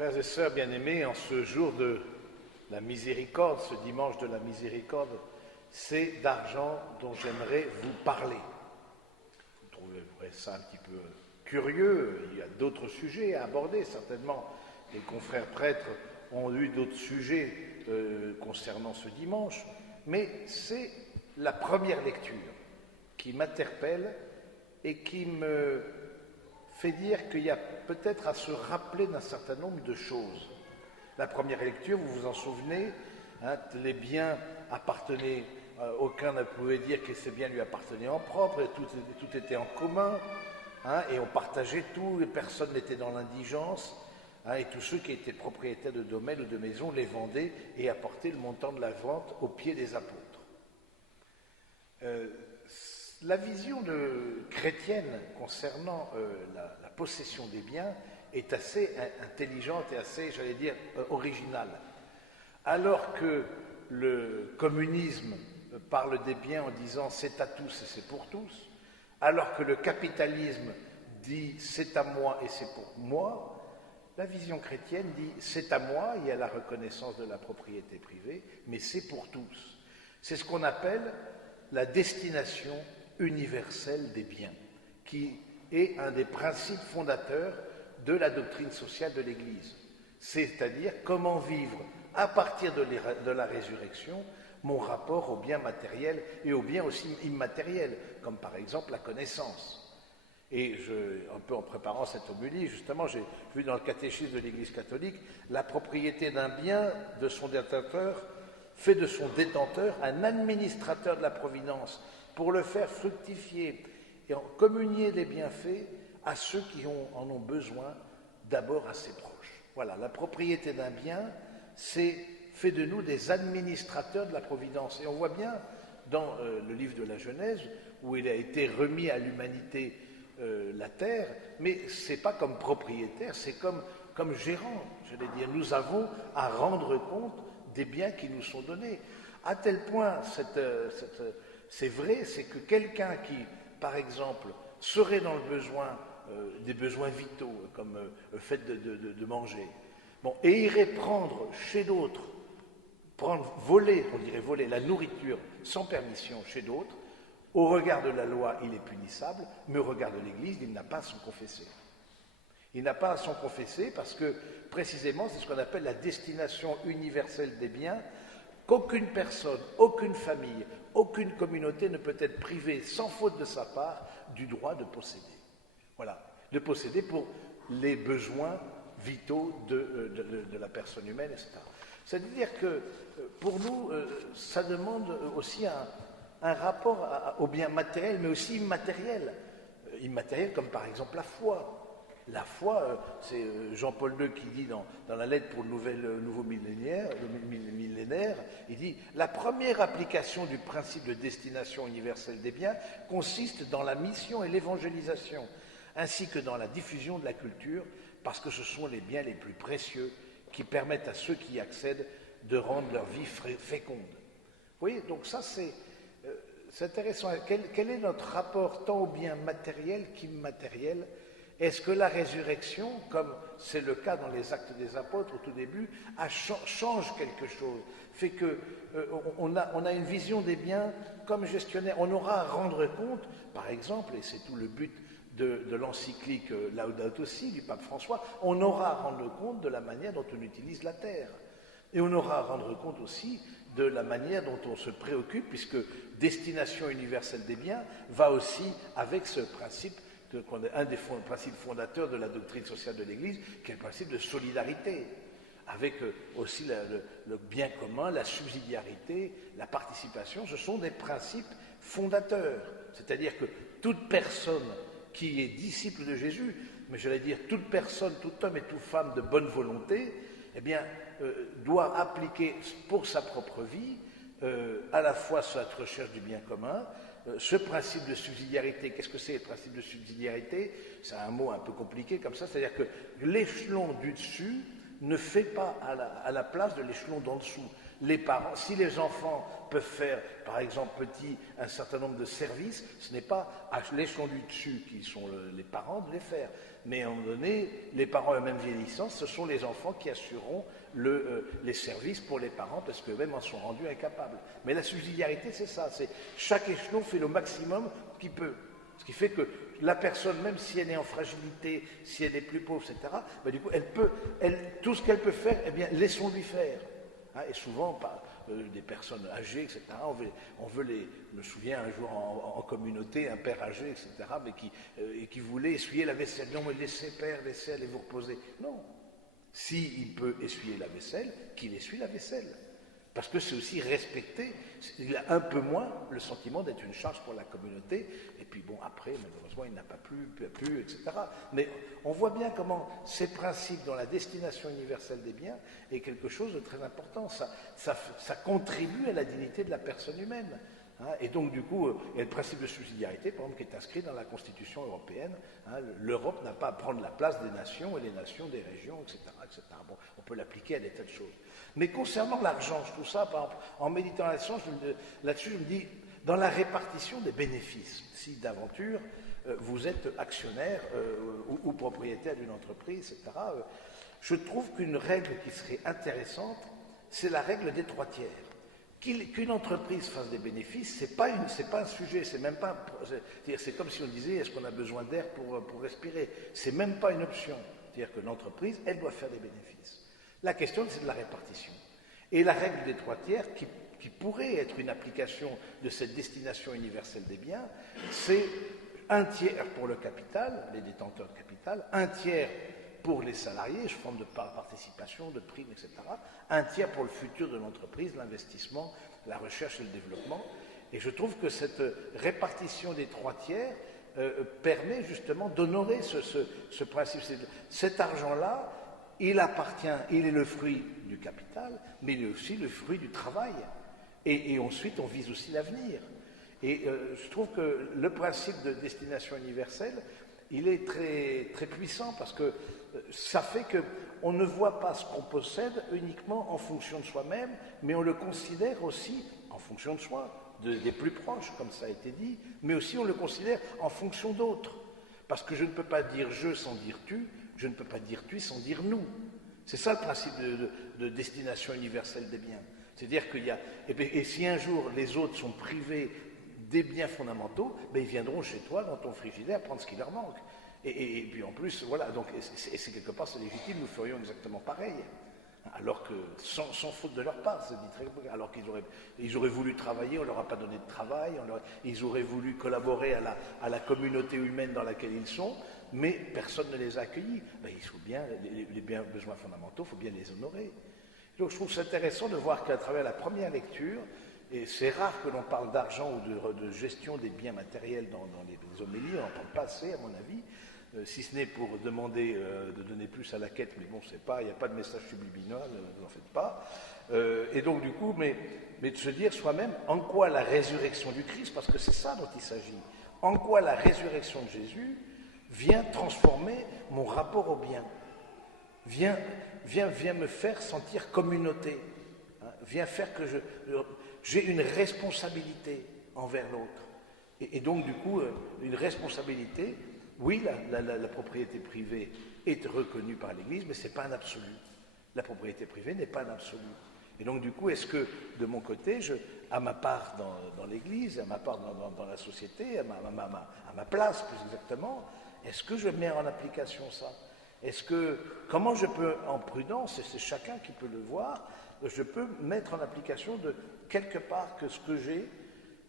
Frères et sœurs bien-aimés, en ce jour de la miséricorde, ce dimanche de la miséricorde, c'est d'argent dont j'aimerais vous parler. Vous trouverez ça un petit peu curieux, il y a d'autres sujets à aborder, certainement. Les confrères prêtres ont eu d'autres sujets concernant ce dimanche, mais c'est la première lecture qui m'interpelle et qui me fait dire qu'il y a peut-être à se rappeler d'un certain nombre de choses. La première lecture, vous vous en souvenez, les biens appartenaient, aucun ne pouvait dire que ces biens lui appartenaient en propre, et tout était en commun, et on partageait tout, et personne n'était dans l'indigence, et tous ceux qui étaient propriétaires de domaines ou de maisons les vendaient et apportaient le montant de la vente aux pieds des apôtres. La vision chrétienne concernant la possession des biens est assez intelligente et assez, j'allais dire, originale. Alors que le communisme parle des biens en disant c'est à tous et c'est pour tous, alors que le capitalisme dit c'est à moi et c'est pour moi, la vision chrétienne dit c'est à moi, il y a la reconnaissance de la propriété privée, mais c'est pour tous. C'est ce qu'on appelle la destination universelle des biens, qui est un des principes fondateurs de la doctrine sociale de l'Église. C'est-à-dire comment vivre, à partir de la résurrection, mon rapport aux biens matériels et aux biens aussi immatériels, comme par exemple la connaissance. Et un peu en préparant cette homélie, justement, j'ai vu dans le catéchisme de l'Église catholique, la propriété d'un bien, de son détenteur, fait de son détenteur un administrateur de la providence, pour le faire fructifier et en communier des bienfaits à ceux qui en ont besoin, d'abord à ses proches. Voilà, la propriété d'un bien, c'est fait de nous des administrateurs de la providence. Et on voit bien dans le livre de la Genèse, où il a été remis à l'humanité la terre, mais ce n'est pas comme propriétaire, c'est comme gérant. Je vais dire, nous avons à rendre compte des biens qui nous sont donnés. À tel point, c'est vrai, c'est que quelqu'un qui, par exemple, serait dans le besoin, des besoins vitaux, comme le fait de manger, et irait prendre chez d'autres, voler la nourriture sans permission chez d'autres, au regard de la loi, il est punissable, mais au regard de l'Église, il n'a pas à s'en confesser. Il n'a pas à s'en confesser parce que, précisément, c'est ce qu'on appelle la destination universelle des biens, qu'aucune personne, aucune famille, aucune communauté ne peut être privée, sans faute de sa part, du droit de posséder. Voilà, de posséder pour les besoins vitaux de la personne humaine, etc. C'est-à-dire que, pour nous, ça demande aussi un rapport aux biens matériels, mais aussi immatériels. Immatériels comme par exemple la foi. La foi, c'est Jean-Paul II qui dit dans la lettre pour le nouveau millénaire, il dit « La première application du principe de destination universelle des biens consiste dans la mission et l'évangélisation, ainsi que dans la diffusion de la culture, parce que ce sont les biens les plus précieux qui permettent à ceux qui y accèdent de rendre leur vie féconde. » Vous voyez, donc ça c'est intéressant. Quel est notre rapport tant aux biens matériels qu'immatériels? Est-ce que la résurrection, comme c'est le cas dans les Actes des Apôtres au tout début, change quelque chose, fait qu'on a une vision des biens comme gestionnaire? On aura à rendre compte, par exemple, et c'est tout le but de l'encyclique Laudato Si du pape François, on aura à rendre compte de la manière dont on utilise la terre. Et on aura à rendre compte aussi de la manière dont on se préoccupe, puisque destination universelle des biens va aussi avec ce principe, un des principes fondateurs de la doctrine sociale de l'Église, qui est le principe de solidarité, avec aussi le bien commun, la subsidiarité, la participation. Ce sont des principes fondateurs. C'est-à-dire que toute personne qui est disciple de Jésus, mais j'allais dire toute personne, tout homme et toute femme de bonne volonté, eh bien, doit appliquer pour sa propre vie à la fois cette recherche du bien commun, ce principe de subsidiarité. Qu'est-ce que c'est le principe de subsidiarité? C'est un mot un peu compliqué comme ça, c'est-à-dire que l'échelon du dessus ne fait pas à la place de l'échelon d'en dessous. Les parents, si les enfants peuvent faire, par exemple, petit, un certain nombre de services, ce n'est pas à l'échelon du dessus qui sont les parents de les faire. Mais à un moment donné, les parents eux-mêmes vieillissant, ce sont les enfants qui assureront les services pour les parents parce qu'eux-mêmes en sont rendus incapables. Mais la subsidiarité, c'est ça. C'est chaque échelon fait le maximum qu'il peut. Ce qui fait que la personne, même si elle est en fragilité, si elle est plus pauvre, etc., ben, du coup, tout ce qu'elle peut faire, eh bien, laissons-lui faire. Hein, et souvent, des personnes âgées, etc., je me souviens un jour en communauté, un père âgé, etc., mais qui voulait essuyer la vaisselle. Non, mais laissez père, laissez, allez vous reposer. Non. S'il peut essuyer la vaisselle, qu'il essuie la vaisselle. Parce que c'est aussi respecter, il a un peu moins le sentiment d'être une charge pour la communauté, et puis bon, après, malheureusement, il n'a pas pu, etc. Mais on voit bien comment ces principes dans la destination universelle des biens est quelque chose de très important. Ça contribue à la dignité de la personne humaine. Hein, et donc, du coup, il y a le principe de subsidiarité, par exemple, qui est inscrit dans la Constitution européenne. Hein, l'Europe n'a pas à prendre la place des nations et les nations des régions, etc. etc. Bon, on peut l'appliquer à des tas de choses. Mais concernant l'argent, je trouve ça, par exemple, en méditant là-dessus, je me dis, dans la répartition des bénéfices, si d'aventure vous êtes actionnaire ou propriétaire d'une entreprise, etc., je trouve qu'une règle qui serait intéressante, c'est la règle des 3 tiers. Qu'une entreprise fasse des bénéfices, c'est pas un sujet, c'est même pas. C'est comme si on disait est-ce qu'on a besoin d'air pour respirer. C'est même pas une option. C'est-à-dire que l'entreprise, elle doit faire des bénéfices. La question, c'est de la répartition. Et la règle des 3 tiers, qui pourrait être une application de cette destination universelle des biens, c'est 1 tiers pour le capital, les détenteurs de capital, 1 tiers pour les salariés, sous forme de participation, de primes, etc. 1 tiers pour le futur de l'entreprise, l'investissement, la recherche et le développement. Et je trouve que cette répartition des 3 tiers permet justement d'honorer ce principe. Cet argent-là, il est le fruit du capital, mais il est aussi le fruit du travail. Et ensuite, on vise aussi l'avenir. Et je trouve que le principe de destination universelle, il est très, très puissant parce que ça fait qu'on ne voit pas ce qu'on possède uniquement en fonction de soi-même, mais on le considère aussi en fonction de soi, des plus proches, comme ça a été dit, mais aussi on le considère en fonction d'autres. Parce que je ne peux pas dire je sans dire tu, je ne peux pas dire tu sans dire nous. C'est ça le principe de destination universelle des biens. C'est-à-dire qu'il y a. Et si un jour les autres sont privés des biens fondamentaux, ben ils viendront chez toi dans ton frigidaire prendre ce qui leur manque. Et puis en plus, voilà, donc c'est quelque part c'est légitime, nous ferions exactement pareil. Alors que, sans faute de leur part, c'est dit très, alors qu'ils auraient voulu travailler, on ne leur a pas donné de travail, ils auraient voulu collaborer à la communauté humaine dans laquelle ils sont, mais personne ne les a accueillis. Ben, il faut bien, les besoins fondamentaux, il faut bien les honorer. Donc je trouve ça intéressant de voir qu'à travers la première lecture, et c'est rare que l'on parle d'argent ou de gestion des biens matériels dans les homélies, on n'en parle pas assez à mon avis, si ce n'est pour demander de donner plus à la quête, mais bon, il n'y a pas de message subliminal, vous n'en faites pas. Et donc du coup, mais de se dire soi-même en quoi la résurrection du Christ, parce que c'est ça dont il s'agit, en quoi la résurrection de Jésus vient transformer mon rapport au bien, vient me faire sentir communauté, hein, vient faire que j'ai une responsabilité envers l'autre. Et donc du coup, une responsabilité. Oui, la propriété privée est reconnue par l'Église, mais ce n'est pas un absolu. La propriété privée n'est pas un absolu. Et donc, du coup, est-ce que, de mon côté, à ma part dans l'Église, à ma part dans la société, à ma place, plus exactement, est-ce que je mets en application ça? Comment je peux, en prudence, et c'est chacun qui peut le voir, je peux mettre en application de quelque part que ce que j'ai,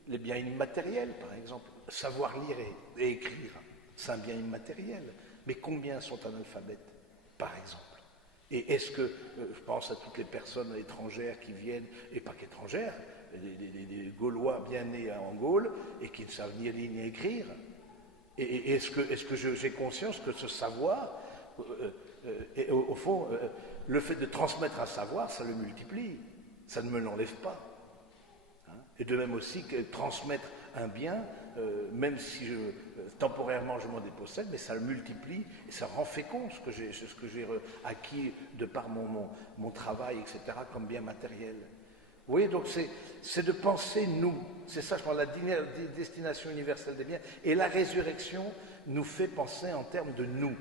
les biens immatériels, par exemple, savoir lire et écrire, c'est un bien immatériel, mais combien sont analphabètes, par exemple? Et est-ce que, je pense à toutes les personnes étrangères qui viennent, et pas qu'étrangères, des Gaulois bien nés en Gaule, et qui ne savent ni lire ni écrire, et est-ce que j'ai conscience que ce savoir, au fond, le fait de transmettre un savoir, ça le multiplie, ça ne me l'enlève pas. Hein, et de même aussi que transmettre un bien, même si temporairement je m'en dépossède, mais ça le multiplie et ça rend fécond ce que j'ai acquis de par mon travail, etc., comme bien matériel. Oui, donc c'est de penser nous. C'est ça, je parle, la destination universelle des biens. Et la résurrection nous fait penser en termes de nous.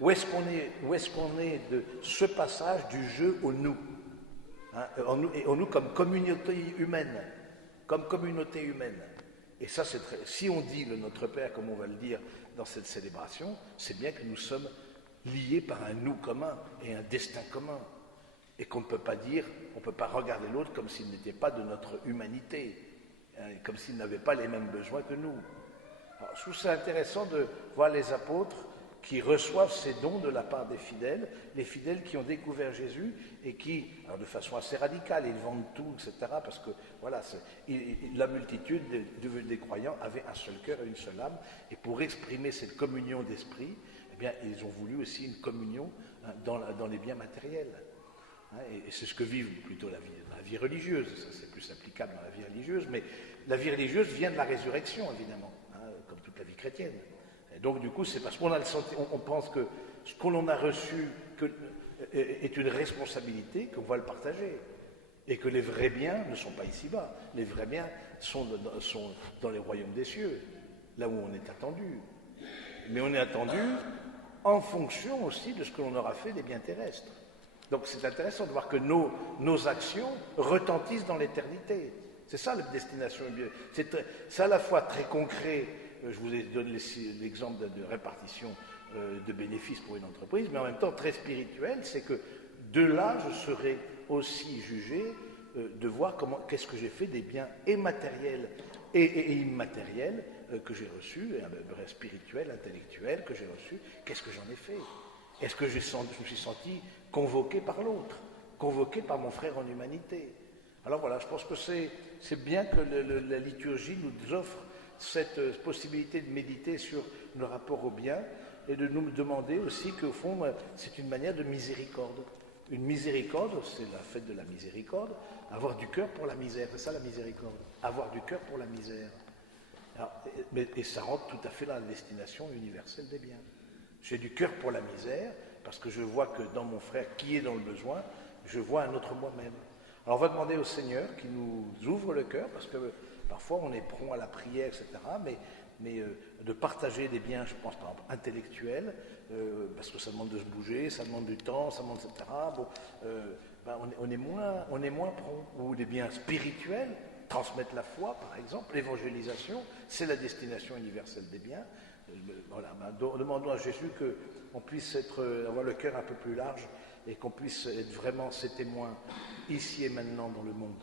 Où est-ce qu'on est de ce passage du jeu au nous, hein, et en nous comme communauté humaine. Comme communauté humaine. Et ça, c'est très. Si on dit le Notre Père, comme on va le dire dans cette célébration, c'est bien que nous sommes liés par un nous commun et un destin commun. Et qu'on ne peut pas dire, on ne peut pas regarder l'autre comme s'il n'était pas de notre humanité, hein, comme s'il n'avait pas les mêmes besoins que nous. Alors, je trouve ça intéressant de voir les apôtres qui reçoivent ces dons de la part des fidèles, les fidèles qui ont découvert Jésus et qui, alors de façon assez radicale, ils vendent tout, etc., parce que voilà, la multitude des croyants avait un seul cœur et une seule âme, et pour exprimer cette communion d'esprit, eh bien, ils ont voulu aussi une communion, hein, dans les biens matériels. Hein, et c'est ce que vivent plutôt la vie religieuse, ça c'est plus applicable dans la vie religieuse, mais la vie religieuse vient de la résurrection, évidemment, hein, comme toute la vie chrétienne. Et donc du coup, c'est parce qu'on a on pense que ce qu'on a reçu est une responsabilité qu'on va le partager. Et que les vrais biens ne sont pas ici-bas. Les vrais biens sont dans les royaumes des cieux, là où on est attendu. Mais on est attendu en fonction aussi de ce que l'on aura fait des biens terrestres. Donc c'est intéressant de voir que nos actions retentissent dans l'éternité. C'est ça la destination. C'est à la fois très concret. Je vous ai donné l'exemple de répartition de bénéfices pour une entreprise, mais en même temps très spirituel, c'est que de là, je serai aussi jugé de voir qu'est-ce que j'ai fait des biens matériels et immatériels que j'ai reçus, spirituels, intellectuels que j'ai reçus, qu'est-ce que j'en ai fait? Est-ce que je me suis senti convoqué par l'autre, convoqué par mon frère en humanité? Alors voilà, je pense que c'est bien que la liturgie nous offre cette possibilité de méditer sur le rapport au bien et de nous demander aussi qu'au fond, c'est une manière de miséricorde. Une miséricorde, c'est la fête de la miséricorde, avoir du cœur pour la misère, c'est ça la miséricorde, avoir du cœur pour la misère. Alors, et ça rentre tout à fait dans la destination universelle des biens. J'ai du cœur pour la misère, parce que je vois que dans mon frère qui est dans le besoin, je vois un autre moi-même. Alors on va demander au Seigneur qui nous ouvre le cœur, parce que parfois on est prompt à la prière, etc., mais de partager des biens, je pense par exemple intellectuels, parce que ça demande de se bouger, ça demande du temps, ça demande, etc. Bon, on est moins prompt. Ou des biens spirituels, transmettre la foi, par exemple, l'évangélisation, c'est la destination universelle des biens. Voilà, demandons à Jésus qu'on puisse avoir le cœur un peu plus large et qu'on puisse être vraiment ses témoins ici et maintenant dans le monde.